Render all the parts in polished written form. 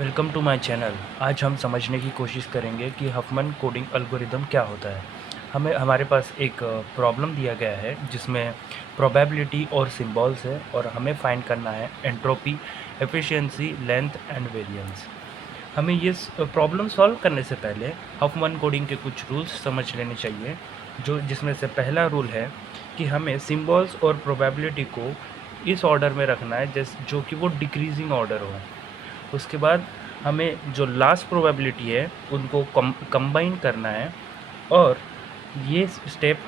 Welcome to my channel. आज हम समझने की कोशिश करेंगे कि हफमैन कोडिंग एल्गोरिदम क्या होता है। हमारे पास एक प्रॉब्लम दिया गया है जिसमें प्रोबेबिलिटी और सिंबल्स है और हमें फाइंड करना है entropy, efficiency, length and variance. हमें ये प्रॉब्लम सॉल्व करने से पहले हफमैन कोडिंग के कुछ रूल्स समझ लेने चाहिए, जिसमें से पहला रूल है कि हमें सिंबल्स और प्रोबेबिलिटी को इस ऑर्डर में रखना है जो कि वो डिक्रीजिंग ऑर्डर हो। उसके बाद हमें जो लास्ट प्रोबेबिलिटी है उनको कंबाइन करना है और ये स्टेप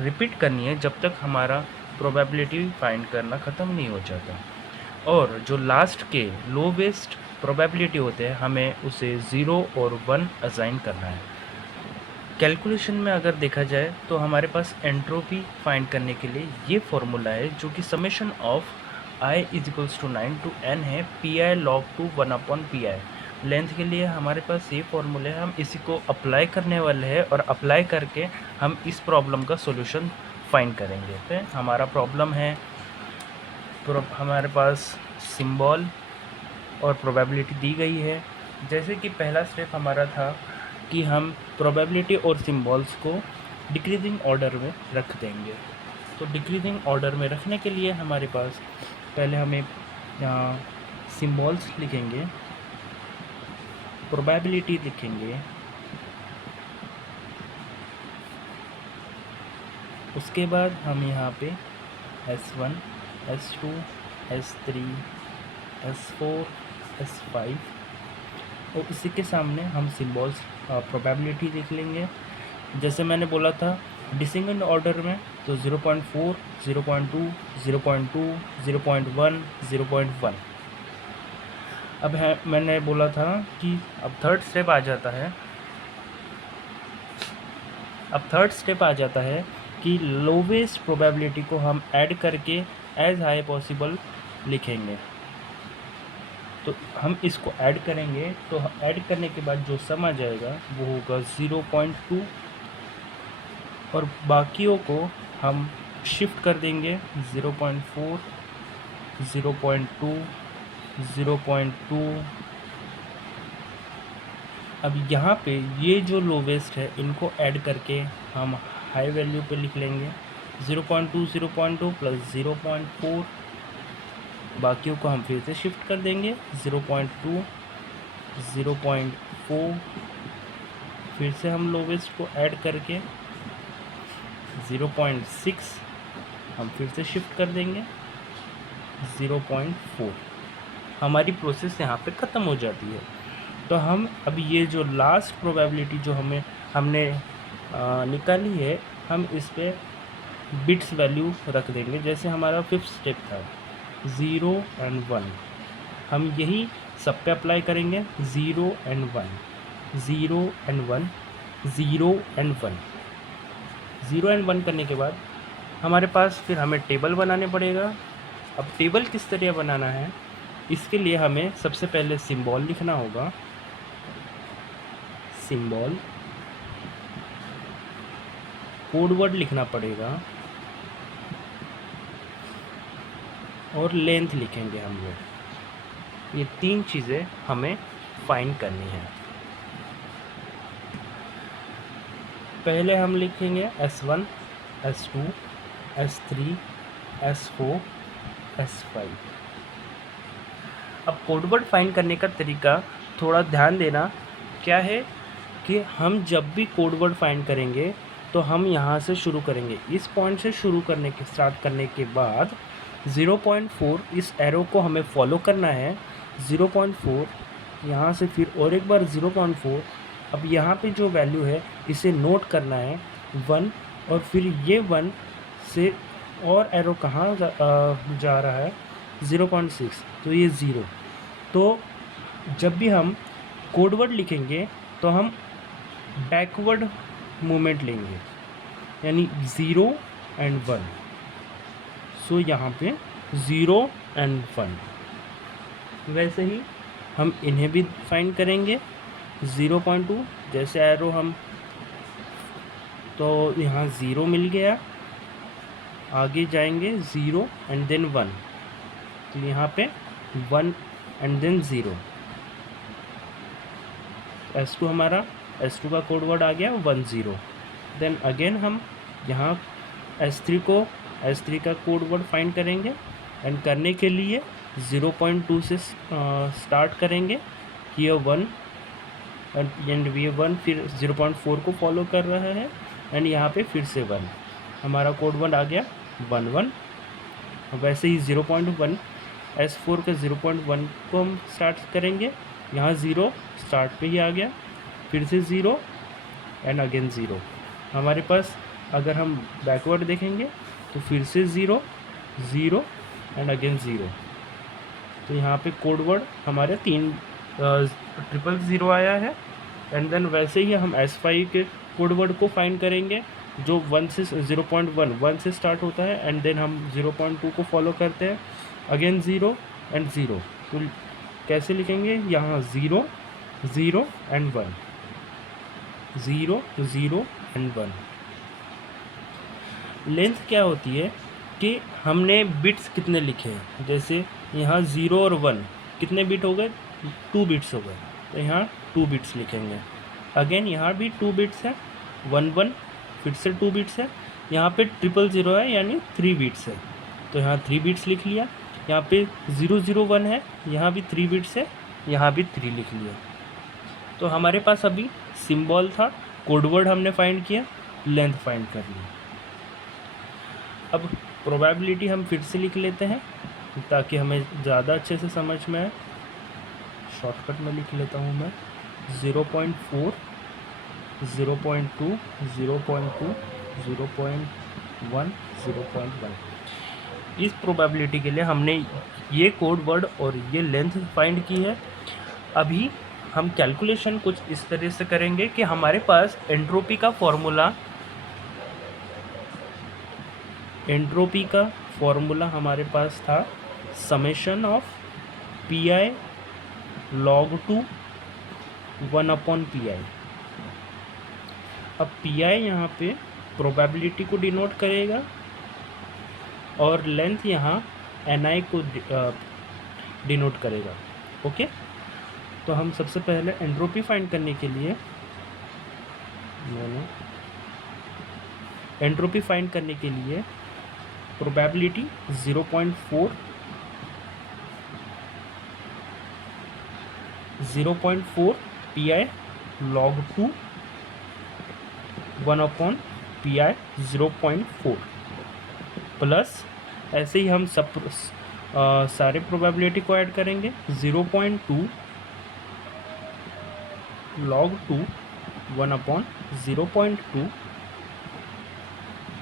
रिपीट करनी है जब तक हमारा प्रोबेबिलिटी फाइंड करना ख़त्म नहीं हो जाता। और जो लास्ट के लोवेस्ट प्रोबेबिलिटी होते हैं हमें उसे 0 और 1 असाइन करना है। कैलकुलेशन में अगर देखा जाए तो हमारे पास एंट्रोपी फाइंड करने के लिए ये फॉर्मूला है जो कि summation of i is 9 to n है pi log 2 1/pi। लेंथ के लिए हमारे पास ये फॉर्मूले है, हम इसी को अप्लाई करने वाले हैं और अप्लाई करके हम इस प्रॉब्लम का सॉल्यूशन फाइंड करेंगे। तो हमारा प्रॉब्लम है, हमारे पास सिंबल और प्रोबेबिलिटी दी गई है। जैसे कि पहला स्टेप हमारा था कि हम प्रोबेबिलिटी और सिंबल्स को डिक्रीजिंग ऑर्डर में रख देंगे। तो डिक्रीजिंग ऑर्डर में रखने के लिए हमारे पास पहले हमें यहाँ सिंबल्स लिखेंगे, प्रोबेबिलिटी लिखेंगे, उसके बाद हम यहाँ पे S1, S2, S3, S4, S5 और इसी के सामने हम सिंबल्स प्रोबेबिलिटी लिख लेंगे। जैसे मैंने बोला था डिसेंडेंट ऑर्डर में तो 0.4, 0.2, 0.2, 0.1, 0.1। अब है मैंने बोला था कि अब थर्ड स्टेप आ जाता है कि लोवेस्ट प्रोबेबिलिटी को हम ऐड करके एज हाई पॉसिबल लिखेंगे। तो हम इसको ऐड करेंगे तो ऐड करने के बाद जो सम आ जाएगा वो होगा 0.2 और बाकियों को हम शिफ्ट कर देंगे 0.4, 0.2, 0.2। अब यहाँ पे ये जो लोवेस्ट है इनको ऐड करके हम हाई वैल्यू पे लिख लेंगे 0.2, 0.2 प्लस 0.4। बाकियों को हम फिर से शिफ्ट कर देंगे 0.2, 0.4, फिर से हम लोवेस्ट को ऐड करके 0.6 हम फिर से शिफ्ट कर देंगे 0.4। हमारी प्रोसेस यहाँ पे ख़त्म हो जाती है। तो हम अब ये जो लास्ट प्रोबेबिलिटी जो हमने निकाली है हम इस पे बिट्स वैल्यू रख देंगे। जैसे हमारा फिफ्थ स्टेप था 0 and 1, हम यही सब पे अप्लाई करेंगे 0 and 1, 0 and 1, 0 and 1। 0 and 1 करने के बाद हमारे पास फिर हमें टेबल बनाने पड़ेगा। अब टेबल किस तरह बनाना है, इसके लिए हमें सबसे पहले सिंबल लिखना होगा, सिंबल, कोड वर्ड लिखना पड़ेगा और लेंथ लिखेंगे हम लोग। ये तीन चीज़ें हमें फाइंड करनी है। पहले हम लिखेंगे S1, S2, S3, S4, S5। अब कोड वर्ड फाइंड करने का तरीका थोड़ा ध्यान देना क्या है कि हम जब भी कोड वर्ड फाइंड करेंगे तो हम यहाँ से शुरू करेंगे, इस पॉइंट से स्टार्ट करने के बाद 0.4 इस एरो को हमें फॉलो करना है। 0.4 यहाँ से फिर और एक बार 0.4। अब यहाँ पे जो वैल्यू है इसे नोट करना है 1 और फिर ये 1 से और एरो कहाँ जा रहा है 0.6 तो ये 0। तो जब भी हम कोड वर्ड लिखेंगे तो हम बैकवर्ड मूवमेंट लेंगे यानी 0 and 1। सो यहाँ पे 0 and 1। वैसे ही हम इन्हें भी फाइंड करेंगे 0.2, जैसे एरो हम तो यहाँ 0 मिल गया, आगे जाएंगे 0 and then 1 तो यहाँ पे 1 and then 0। S2 हमारा S2 का कोड वर्ड आ गया 10। देन अगेन हम यहाँ S3 का कोड वर्ड फाइंड करेंगे एंड करने के लिए 0.2 से स्टार्ट करेंगे। ये 1 एंड ये 1 फिर 0.4 को फॉलो कर रहा है एंड यहाँ पे फिर से 1। हमारा कोड वर्ड आ गया 11। वैसे ही 0.1 S4 का 0.1 को हम स्टार्ट करेंगे। यहाँ 0 स्टार्ट पे ही आ गया, फिर से 0 एंड अगेन 0। हमारे पास अगर हम बैकवर्ड देखेंगे तो फिर से 0 0 एंड अगेन 0। तो यहाँ पे कोड वर्ड हमारे 300 आया है। एंड देन वैसे ही हम S5 के कोड वर्ड को फाइंड करेंगे जो 1 से 0.1 से स्टार्ट होता है एंड देन हम 0.2 को फॉलो करते हैं, अगेन 0 एंड 0। तो कैसे लिखेंगे, यहाँ 0 0 एंड 1, 0 0 एंड 1। लेंथ क्या होती है कि हमने बिट्स कितने लिखे हैं, जैसे यहाँ 0 और 1 कितने बिट हो गए, 2 बिट्स हो गए, तो यहाँ 2 बिट्स लिखेंगे। अगेन यहाँ भी 2 बिट्स है, 1 1 फिर से 2 बिट्स है, यहाँ पे 000 है यानी 3 बिट्स है, तो यहाँ 3 बिट्स लिख लिया। यहाँ पे 001 है, यहाँ भी 3 बिट्स है, यहाँ भी 3 लिख लिया। तो हमारे पास अभी सिंबल था, कोडवर्ड हमने फाइंड किया, लेंथ फाइंड कर ली। अब प्रोबेबिलिटी हम फिर से लिख लेते हैं ताकि हमें ज़्यादा अच्छे से समझ में आए। शॉर्टकट में लिख लेता हूँ मैं 0.4 0.2 0.2 0.1 0.1। इस प्रोबेबिलिटी के लिए हमने ये कोड वर्ड और ये लेंथ फाइंड की है। अभी हम कैलकुलेशन कुछ इस तरह से करेंगे कि हमारे पास एंट्रोपी का फॉर्मूला हमारे पास था summation of PI log 2 1/PI। अब PI यहाँ पे प्रोबेबिलिटी को डिनोट करेगा और लेंथ यहाँ NI को डिनोट करेगा। ओके, तो हम सबसे पहले एंट्रोपी फाइंड करने के लिए probability 0.4 PI log 2 1/PI 0.4 plus ऐसे ही हम सब सारे प्रोबेबिलिटी को ऐड करेंगे। 0.2 log 2 1/0.2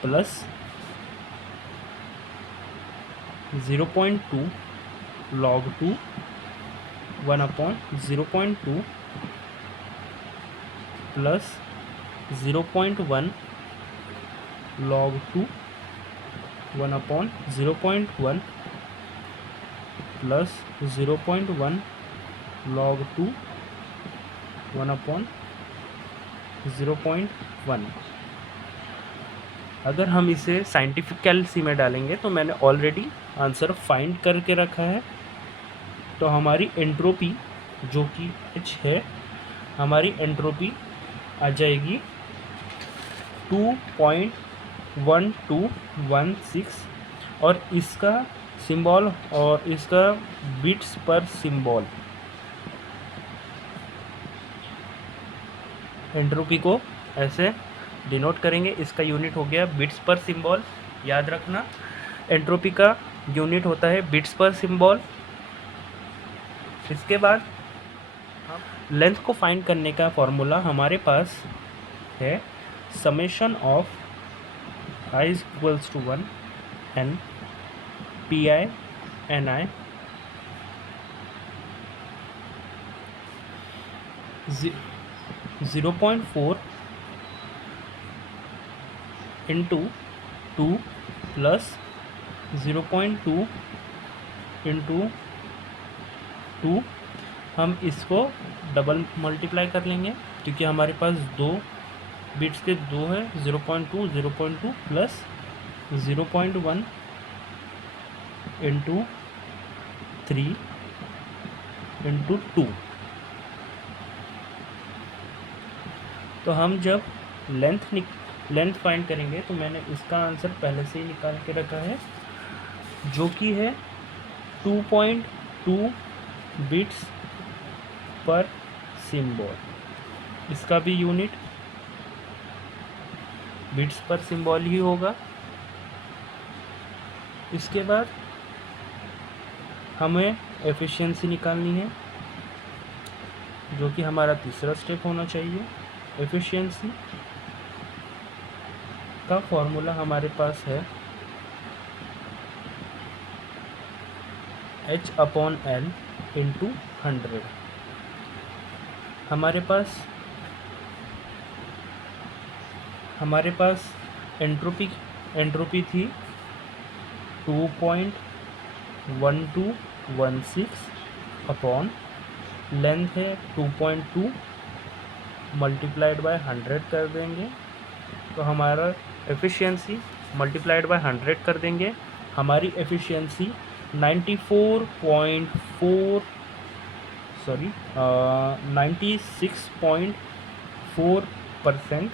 plus 0.2 log 2 1/0.2 plus 0.1 log 2 1/0.1 plus 0.1 log 2 1/0.1। अगर हम इसे साइंटिफिक कैलसी में डालेंगे तो मैंने ऑलरेडी आंसर फाइंड करके रखा है। तो हमारी एंट्रोपी जो कि H है, हमारी एंट्रोपी आ जाएगी 2.1216 और इसका सिंबल और इसका बिट्स पर सिंबल, एंट्रोपी को ऐसे डिनोट करेंगे। इसका यूनिट हो गया बिट्स पर सिंबल, याद रखना एंट्रोपी का यूनिट होता है बिट्स पर सिंबल। इसके बाद लेंथ को फाइंड करने का फॉर्मूला हमारे पास है summation of I = 1 n PI NI 0.4 into 2 plus 0.2 into 2। हम इसको डबल मल्टीप्लाई कर लेंगे क्योंकि हमारे पास 2 बिट्स के 2 है, 0.2 0.2 प्लस 0.1 into 3 into 2। तो हम जब लेंथ फाइंड करेंगे तो मैंने इसका आंसर पहले से ही निकाल के रखा है, जो कि है 2.2 बिट्स पर सिंबल। इसका भी यूनिट बिट्स पर सिंबल ही होगा। इसके बाद हमें एफिशिएंसी निकालनी है, जो कि हमारा तीसरा स्टेप होना चाहिए। एफिशिएंसी का फॉर्मूला हमारे पास है H/L इंटू 100। हमारे पास एंट्रोपी थी 2.1216 अपॉन लेंथ है 2.2 मल्टीप्लाइड बाय 100 कर देंगे, तो हमारा एफिशिएंसी मल्टीप्लाइड बाय 100 कर देंगे, हमारी एफिशिएंसी 96.4%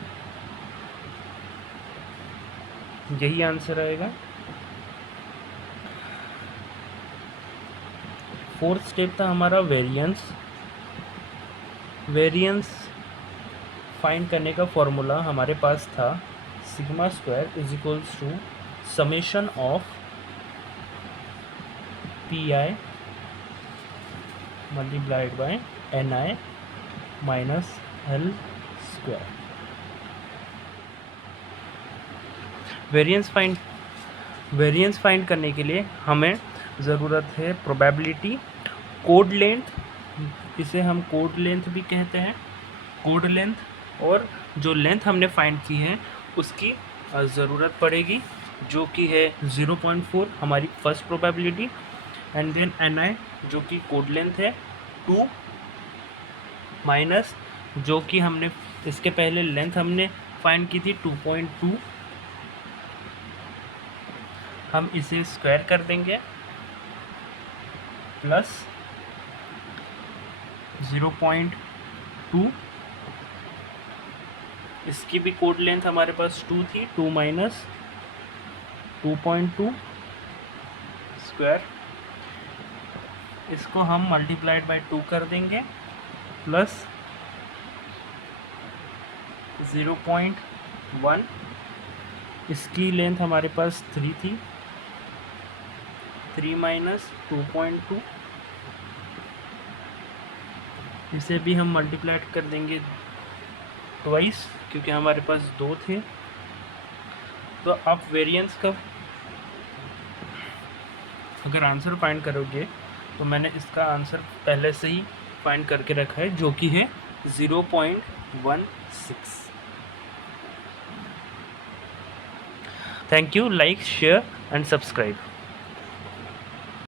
यही आंसर आएगा। फोर्थ स्टेप था हमारा वेरिएंस फाइंड करने का फॉर्मूला हमारे पास था sigma square is equals to summation of PI multiplied by NI minus L square. Variance find करने के लिए हमें ज़रूरत है प्रोबेबिलिटी, कोड लेंथ, इसे हम कोड लेंथ भी कहते हैं, कोड लेंथ, और जो लेंथ हमने फाइंड की है उसकी ज़रूरत पड़ेगी, जो कि है 0.4 हमारी first probability, and then NI जो कि कोड लेंथ है 2 माइनस जो कि हमने इसके पहले लेंथ हमने फाइंड की थी 2.2, हम इसे स्क्वायर कर देंगे, प्लस 0.2, इसकी भी कोड लेंथ हमारे पास 2 थी, 2 माइनस 2.2 स्क्वायर, इसको हम मल्टीप्लाइड बाय 2 कर देंगे, प्लस 0.1, इसकी लेंथ हमारे पास 3 थी, 3 माइनस 2.2, इसे भी हम मल्टीप्लाइड कर देंगे ट्वाइस, क्योंकि हमारे पास 2 थे। तो आप वेरिएंस का अगर आंसर फाइंड करोगे तो मैंने इसका आंसर पहले से ही फाइंड करके रखा है, जो कि है 0.16। Thank you, like, share and subscribe.